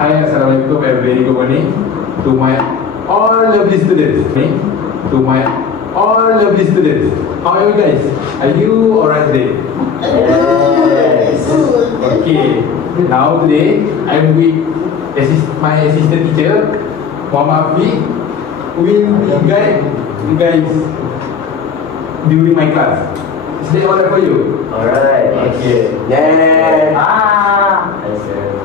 Hi, Assalamualaikum and very good morning to my all lovely students. To my all lovely students. How are you guys? Are you alright today? Yes. Okay. Now today I'm with my assistant teacher, Muhammad Afiq, will guide you guys during my class. Is that alright for you? Alright. Okay. Then.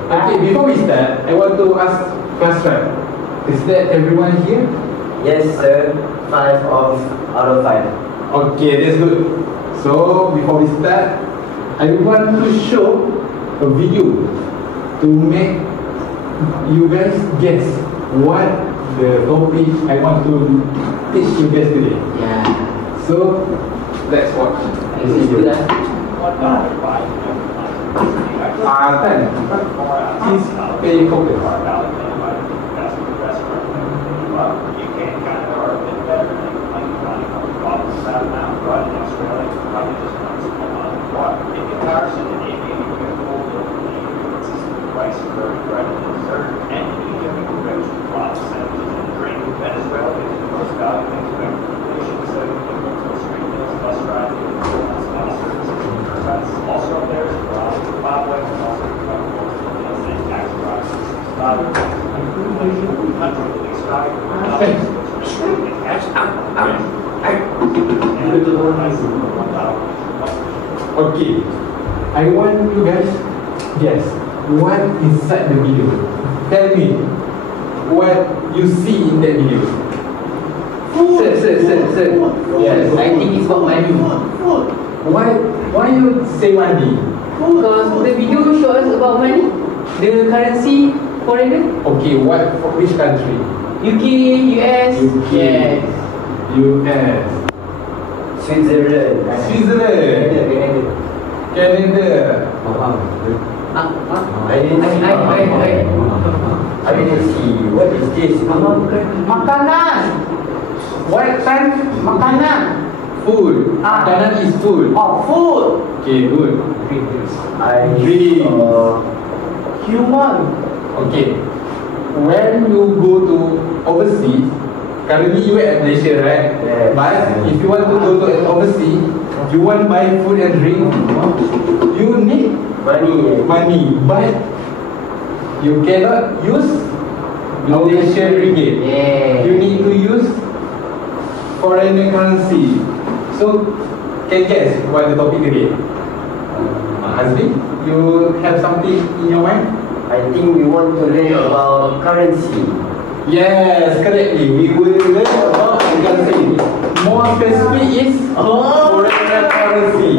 Okay, before we start, I want to ask class rep. Is that everyone here? Yes, sir. 5 out of 5. Okay, that's good. So, before we start, I want to show a video to make you guys guess what the topic I want to teach you guys today. Yeah. So, let's watch this video. Tan, please pay focus. Okay, I want you guys guess what inside the video. Tell me what you see in that video. Sir. Yes. I think it's about money. Why you say money? Because the video shows us about money. The currency foreigner. Okay, what for which country? UK, US. UK. Yes. US. Switzerland. Canada. I didn't see. What is this? Makanan. What time? Makanan. Food. Ah. Makanan is food. Oh, food. Okay, good. I Drink. Human. Okay. When you go to overseas, currently you at Malaysia, right? Yes. But if you want to go to overseas, you want buy food and drink, you need money, but you cannot use Malaysian ringgit. Yeah. You need to use foreign currency. So, can guess what the topic today? Hazmi, you have something in your mind? I think we want to learn about currency. Yes, correctly. We will learn about currency. More specific is foreign currency.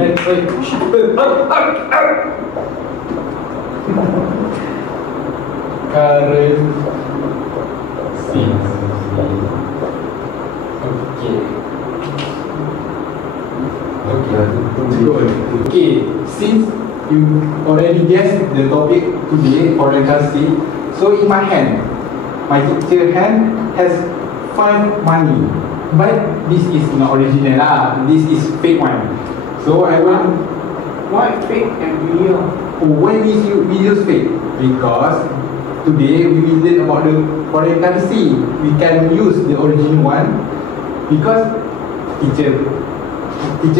Currency. Okay, since you already guessed the topic today, foreign currency, so in my hand, my teacher hand has 5 money, but this is not original lah. This is fake one. So I want. Why fake and real? Why we use fake? Because today we will learn about the foreign currency. We can use the original one because teacher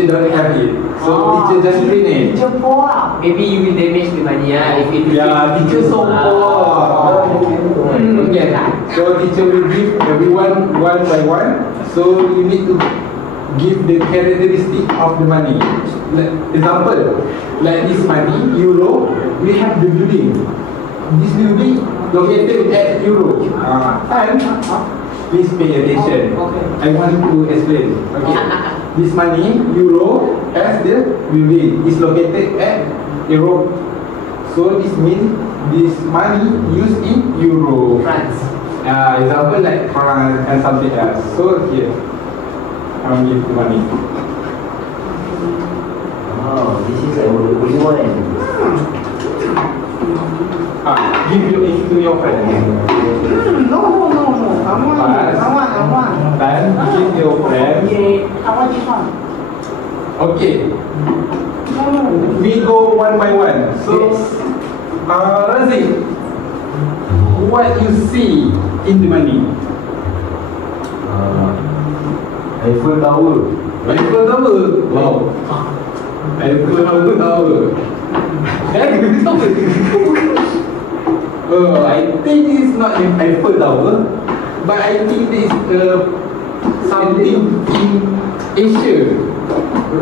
don't have it. So teacher just print it. Teacher poor. Maybe you will damage the money. If it Yeah, teacher so poor. Okay. So teacher will give everyone one by one. So you need to give the characteristic of the money. Example, like this money, euro, we have the building. This building located at euro. And please pay attention. I want to explain. Okay. This money, euro, as the building is located at Europe. So this means this money used in euro. France. Example like France and something else. So here, I will give the money. Oh, this is a good one. Give it to your friend. No. I want. Then give your friend. I want this one. Okay. We go one by one. So, Razik, what you see in the money? Eiffel Tower. Eiffel Tower. Wow. Eiffel Tower. I think it's not in Eiffel Tower, but I think it's something in Asia.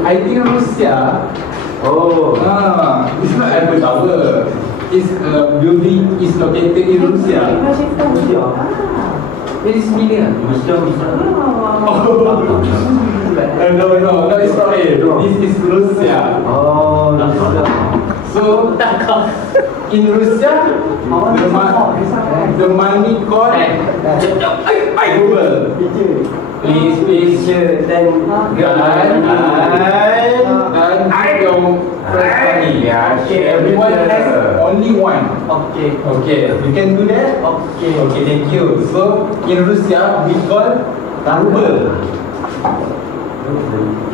I think Russia. Oh. It's not Eiffel Tower. It's a building is located in Russia. Very similar. No, not Israel. This is Russia. Oh, So in Russia, the money called ruble. Please. then And your friend. Everyone has only one. Okay, you can do that? Okay, thank you. So in Russia, we call ruble.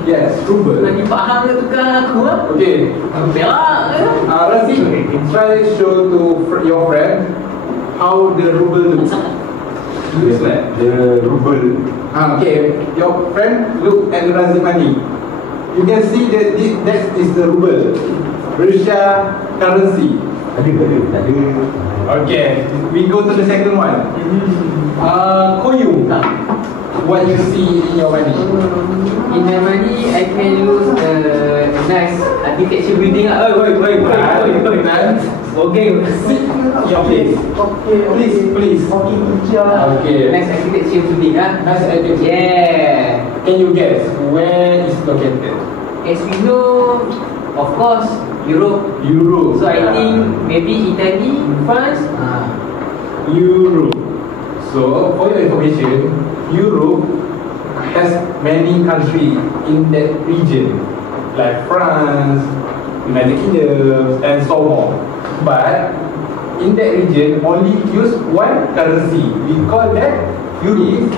Yes, ruble. Lagi faham ke tukang aku ah? Okay. Berak. Razi, try show to your friend how the ruble looks. Looks like. the ruble. Okay, your friend look at Razi money. You can see that that is the ruble, Russia currency. Ada. Okay, we go to the second one. Koyu, what you see in your money? In my money, I can use nice architecture building. Okay. Sit your place. Please. Okay. Nice architecture building. Nice idea. Yeah. Can you guess where is located? As we know, of course, Europe. Europe. So I think maybe Italy, France. Europe. So for your information, Europe has many countries in that region, like France, United Kingdom, and so on. But in that region, only use one currency. We call that euro.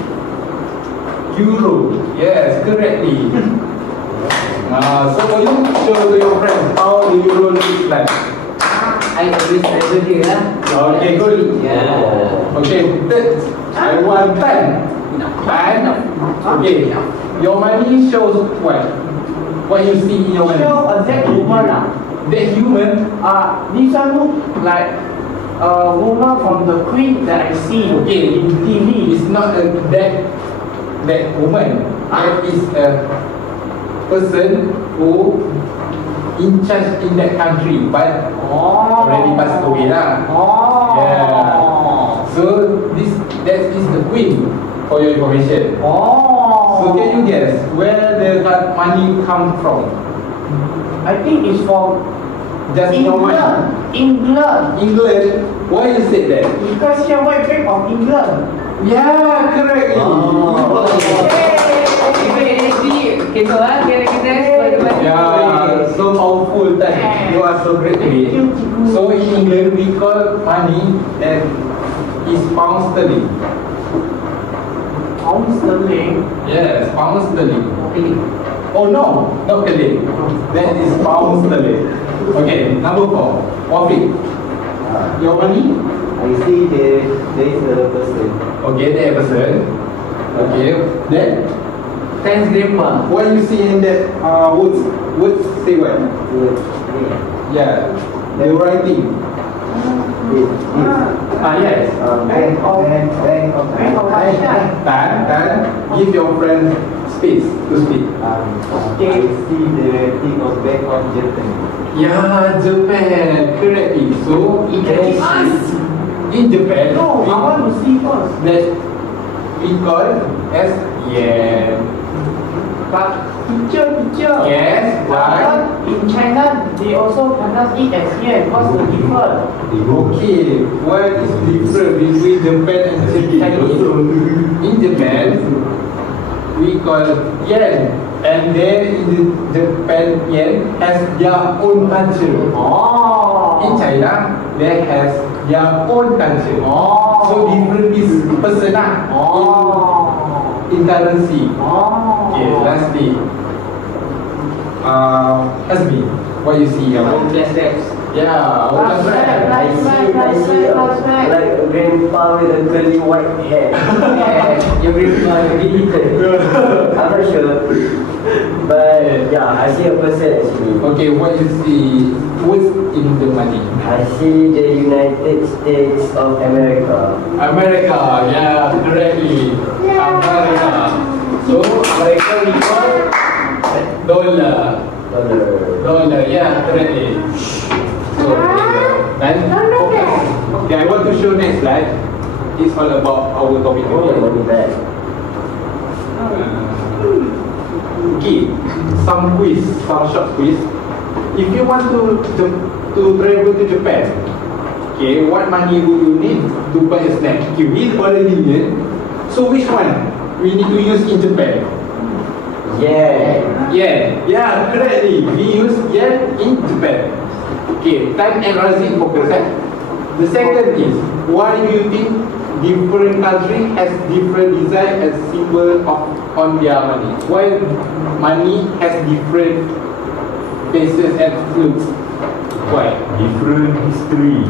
Yes, correctly. So for you, show to your friends how the euro looks like. I always travel here lah. Okay, good. Yeah. Okay, third, I want 10. Okay, your money shows what? What you see in your money? Show a that woman That human? This one look like a woman from the Queen that I see Okay, in TV. it's not that woman. That is a person who in charge in that country, but already passed away lah. Yeah. So that is the queen, for your information. So can you guess where the money come from? I think it's from Just your money. England. England. Why you said that? Because here White Bank of England. Yeah, correctly. Yeah, so powerful that you are so great at it. So in England we call money that is pound sterling. Pound sterling. Yes, pound sterling. Oh no, not sterling. That is pound sterling. Okay, number 4. Wafik. Your money? I see there is a person. Okay, that person. Okay, then Thanks grandpa. what you see in that words say what? Yeah, the writing. Yes. Bank of Russia. Tan, give your friend space to speak. I see the thing of Bank of Japan. Yeah, Japan, correctly. So in Japan, No, I want to see first. that we call as yen. But teacher. Yes, why? In China, they also cannot eat as yen. What's the difference? Okay, what is different between Japan and Chinese? In Japan, we call yen, and then in the Japan yen has their own culture. In China, they has their own culture. So different is person in currency. Okay, lastly, Hasbi, what you see? Flashbacks. Yeah, Flashback. I see like grandpa with a curly white hair. Yeah, your grandma deleted. I'm not sure. But yeah, I see a person actually. Okay, what you see? What's in the money? I see the United States of America. America, yeah, correctly. America. So America we call dollar. Dollar, yeah, correctly. So then focus. Okay, I want to show next slide. It's all about our topic. Oh, money back. Okay, some quiz, some short quiz. If you want to travel to Japan, okay, what money would you need to buy a snack? Okay, we already need. So which one we need to use in Japan? Yeah, correctly. We use yen in Japan. Okay, Tan and Razik focus. The second is, why do you think different country has different design and symbol on their money? Why money has different faces and looks? Why? Different history.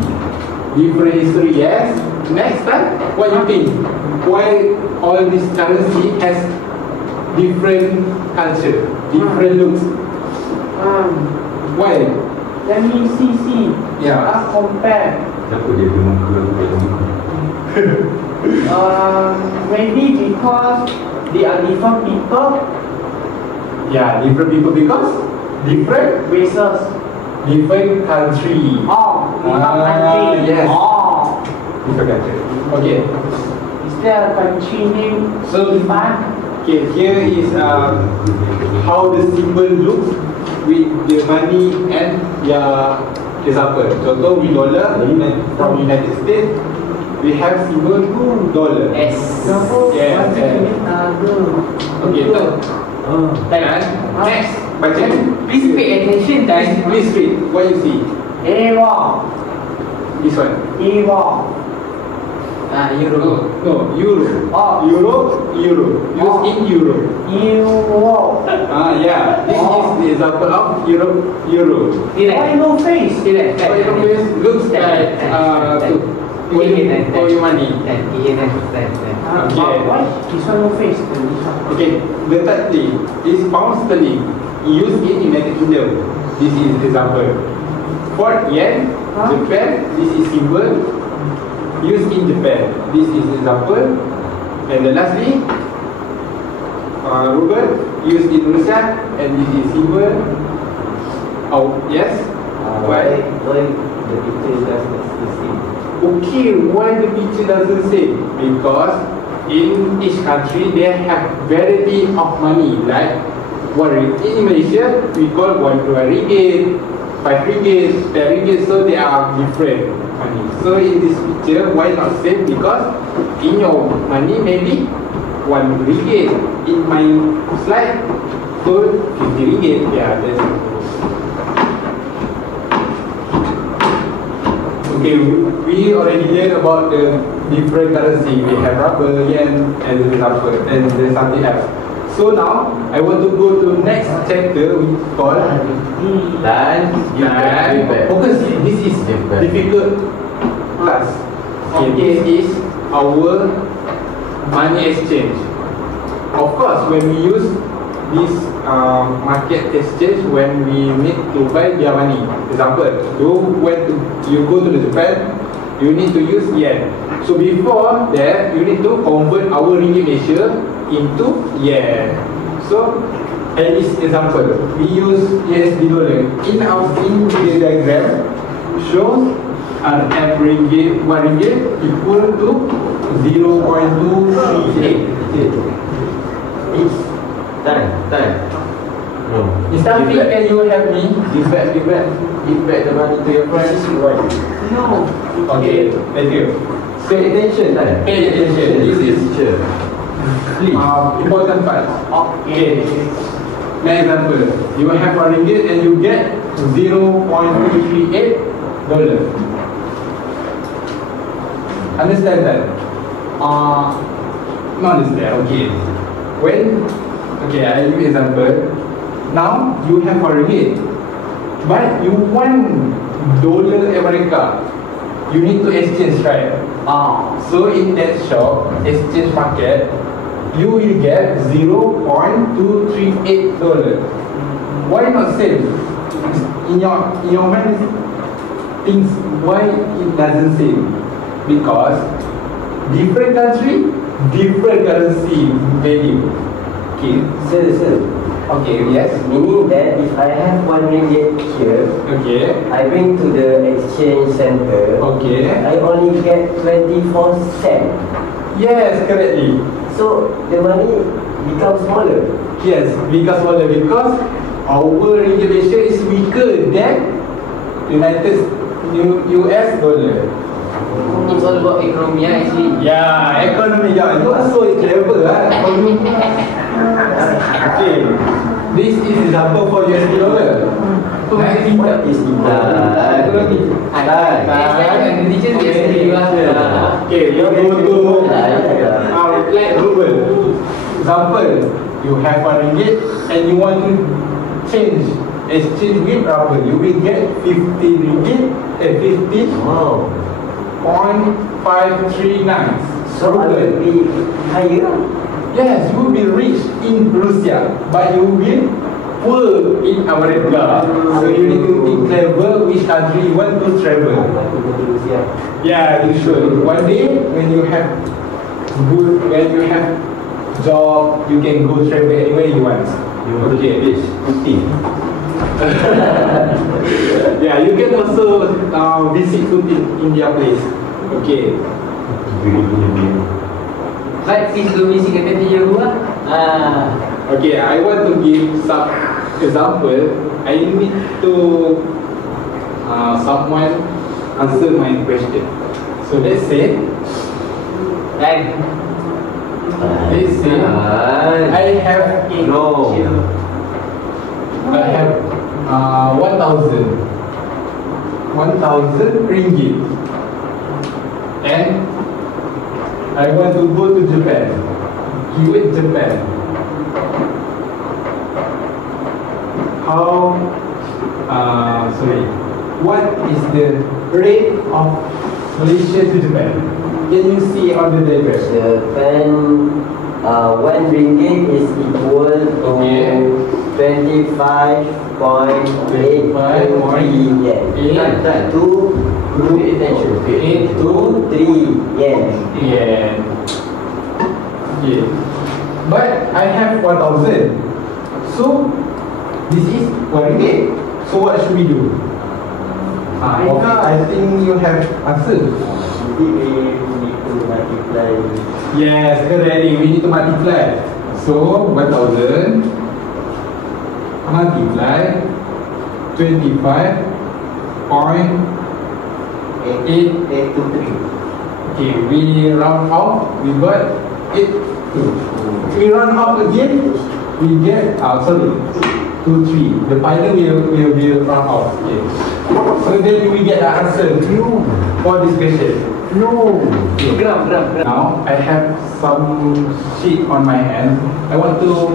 Different history, yes. Next time, what do you think? Why all this currency has different culture, different looks? Why? Let me see. Yeah. Let's compare. Siapa dia muka Maybe because they are different people, Yeah, different people because different races. different country. Different country. Yes. Oh, Different country. Okay. is there a country name? So Ivan? okay, here is how the symbol looks with the money and their example. Contoh we dollar from United States, we have symbol dollar. S. Yeah, yeah. Okay, so Like, next, baca. please pay attention, Dan. Please read what you see. Euro. This one. Euro. Euro. No, euro. Euro. Use in euro. Euro. Yeah. This is the example of euro. Why no face? So your face looks like for your money. Okay. Why this one no face? This one. Okay. The third thing is pound sterling used in United Kingdom. This is the example. Fourth yen, Japan. This is symbol used in Japan. This is example. And the lastly, ruble used in Russia, and this is symbol. Oh yes. Why? Why the picture doesn't see? Okay, why the picture doesn't say? Because in each country they have variety of money. Like in Malaysia, we call one ringgit, 5 ringgit, 10 ringgit. So they are different money. So in this picture, why not same? Because in your money maybe 1 ringgit. In my slide, so 50 ringgit. Yeah, that's. Okay, we already learned about the different currency. We have ruble, yen, and example, and there's something else. So now I want to go to next chapter which is called Dan focus. This is difficult class. Okay, this is our money exchange. Of course, when we use this market exchange, when we need to buy their money. Example, you go to the Japan, you need to use yen. So before that, you need to convert our ringgit Malaysia into yen. So, and this example, we use USD dollar. In the diagram, shows F ringgit, 1 ringgit equal to 0.238. Dan. No. Istafi, can you help me? Give back the money to your friends. Right. No. Okay, thank you. Pay attention, Dan. Pay attention. This is teacher. Please. important part. Okay. Next example, you have 1 ringgit and you get 0.238 dollar. Understand that? Not understand. Okay. I give you example. Now you have 1 ringgit, but you want dollar America. You need to exchange, right? So in that shop, exchange market, you will get $0.238. Why not same? In your mind, things why it doesn't same? Because different country, different currency value. Okay. Sir. Okay. Yes. Meaning that if I have 1 ringgit here, Okay. I bring to the exchange center, Okay. I only get 24 cents. Yes, correctly. So the money becomes smaller. Yes, because our regulation is weaker than US dollar. It's all about economy actually. Yeah, economy. Yeah, you are so clever, Okay, this is example for US dollar. Next, What is economy. Okay, you go to like ruble. Example, you have 1 ringgit and you want to exchange with ruble. You will get 15 ringgit and 15.539. So I will be higher. Yes, you will be rich in Russia, but you will poor in America. So you need to be clever which country you want to travel. Yeah, you should. One day when you have job, you can go travel anywhere you want. Okay, bitch. Yeah, you can also visit Putin in their place. Okay. But please don't visit kat je gua. Okay, I want to give some example. I need to someone answer my question. So let's say I have 1,000 ringgit and I want to go to Japan. Keyword Japan. What is the rate of Malaysia to Japan? Can you see on the diagram? Japan, 1 ringgit is equal to 25.83 yen. Two attention. 3 yen. Yeah. Okay. But I have 1,000. So this is 1 ringgit. So what should we do? Okay, I think you have answer. We need to multiply. Yes, correctly. We need to multiply. So 1,000 multiply 25.823. Okay, we round off. We got 8. We round off again. We get 2, 3. The final will be round off. Okay. So then we get the answer for this question. Gram. Now I have some sheet on my hand. I want to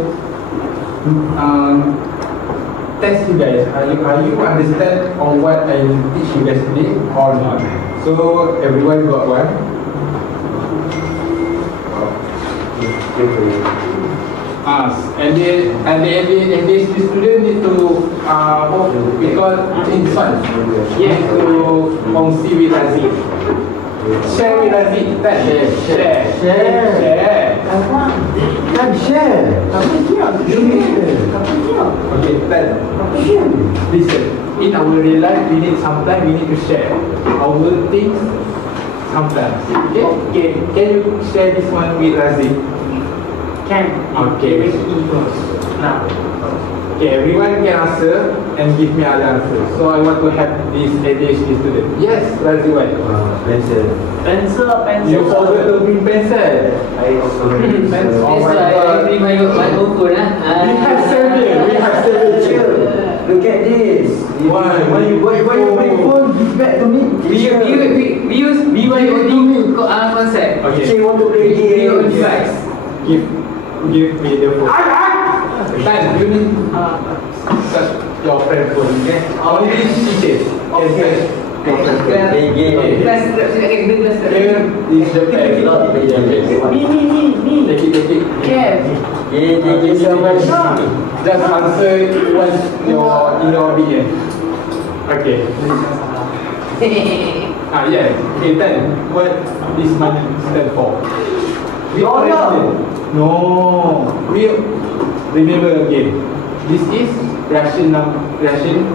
test you guys. Are you understand on what I teach you guys today or not? So everyone got one. And the student need to we call in one. Yes, to kongsi with Aziz. Share with Aziz. Share. Okay, listen. In our real life, we need to share our things sometimes. Okay, can you share this one with Aziz? Can. Okay. Now. Okay, everyone can answer and give me other answer. So I want to have this ADHD student. Yes, Razi, what? Pencil. You forgot to bring pencil. I also Pencil. Oh my I God. bring my phone We have 7. Look at this. Why you bring phone? Give back to me. We use BYOD concept. Okay. She want to play BYOD games. device. Give me the phone. Then you need touch your friend phone. Okay. Only teachers can Kelas kita kelas. Here is Japan. Me. Take it. Yes. Thank you so much. Just answer what's your opinion. Okay. Yeah. Okay, then what this money stand for? Dollar. No. We remember again. This is Russian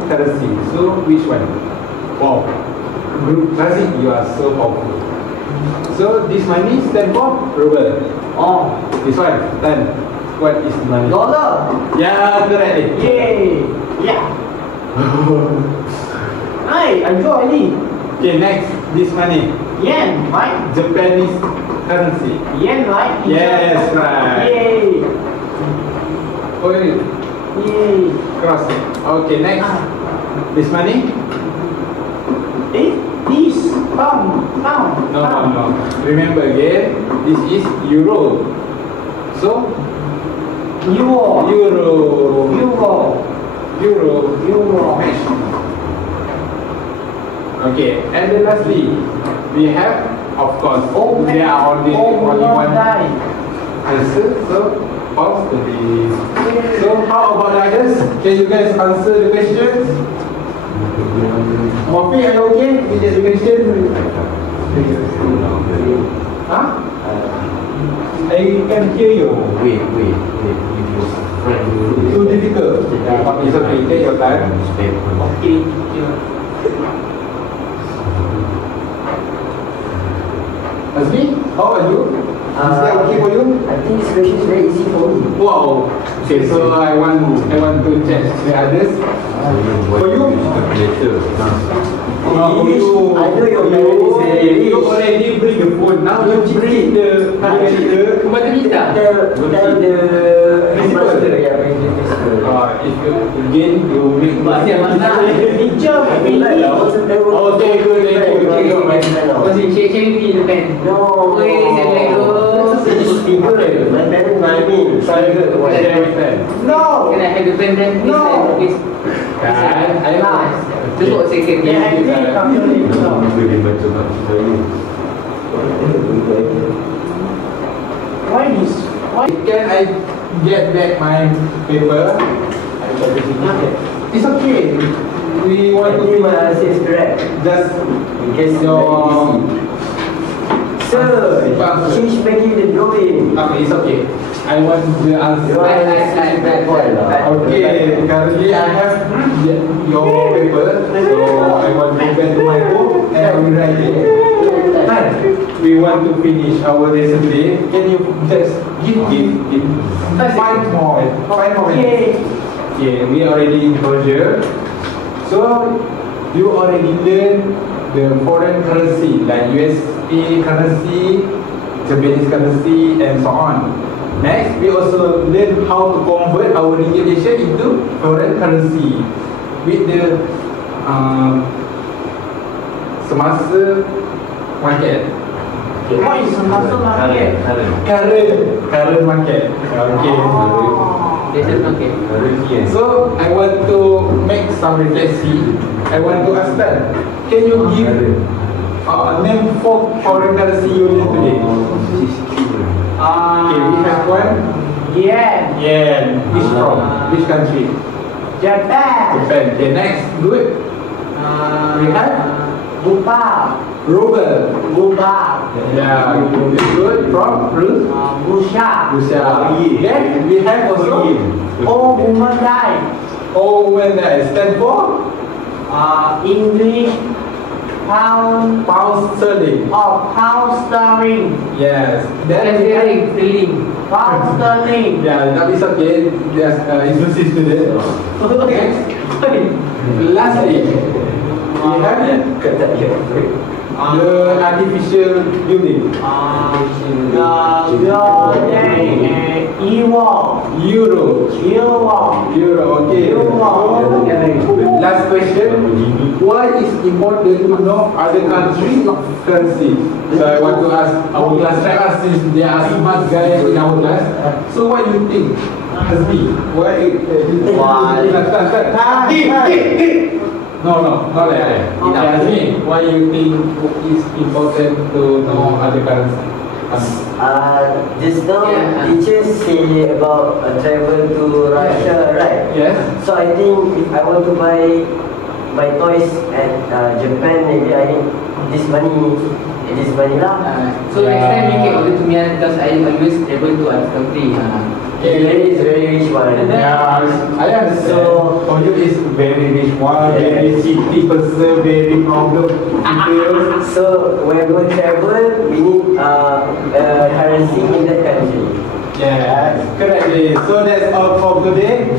currency. So which one? Wow. Razik, you are so powerful. So this money stand for ruble. Oh. This one. Then what is the money? Dollar. Yeah, correct. Yay. Yeah. Hey, I draw already. Okay, next. This money. Yen, right? Japanese currency. Yen, right? Yes, right. Yay. Okay, Yay. cross it. Okay, next. This money? This pound. No. Remember again, this is euro. So, euro. Match. Okay, and then lastly, we have, of course, there are only one answer. So, pause to be. So, how about others? Can you guys answer the questions? Mofi, are you okay with the question? Huh? I can hear you. Wait. Too difficult. It's okay, take your time. Okay. Azmi, how are you? Is that okay for you? I think this question is very easy for me. Wow. Okay, so I want to check the others. For you? For you. I know your parents is very rich. You already bring the phone. Now you bring the calculator. Kembali kita. Tell the principal. Yeah, principal. If you again you make Teacher, Okay, good. Thank you. Masih cik the pen. No. Assalamualaikum. My parents buy me. No. Can I have the pen then? No. Please. I Just what second. Yeah, I think calculator. Why? Can I get back my paper? It's okay. We want I think my to answer is correct. just In case your. Sir, she's making the drawing. Okay, it's okay. I want the answer. Okay, currently I have your paper, so I want to go to my book and I will write it. We want to finish our recipe. Can you just give 5 more minutes? Okay, we already in closure. So you already learned the foreign currency like USA currency, Japanese currency, and so on. Next, we also learn how to convert our ringgit Malaysia into foreign currency with the semasa market. What is semasa market? Current market. Okay. Okay. So I want to make some reflection. I want to ask that. Can you give name 4 foreign currency you learn today? Okay, we have one. Yen. Which from? Which country? Japan. Japan. Okay, next. Good. We have ruble. Yeah, good. From Russia. Then we have also Old woman died. when I stand for English pound pound sterling. pound sterling. Yes. Then we have Pound sterling. yeah, that is okay. Yes, inclusive student. Next. Lastly, we have the artificial building. Euro. Okay. Last question. Why is important to know other countries' currency? So I want to ask our class right since there are smart guys in our class. So what do you think? Hasbi, why? No, not like that. He asked me why you think it's important to know other currency. Just now, teachers say about travel to Russia, right? Yes. So I think if I want to buy my toys at Japan, maybe I need this money lah. So next time you can order to me because I always travel to other country. It's very rich one. Yeah, I understand. So for you it's very rich one, very city person, very problem people. So when we travel, we need currency in that country. Yeah, correctly. So that's all for today.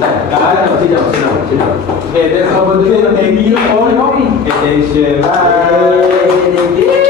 Okay, that's all for today. Thank you for your attention. Bye. Thank you.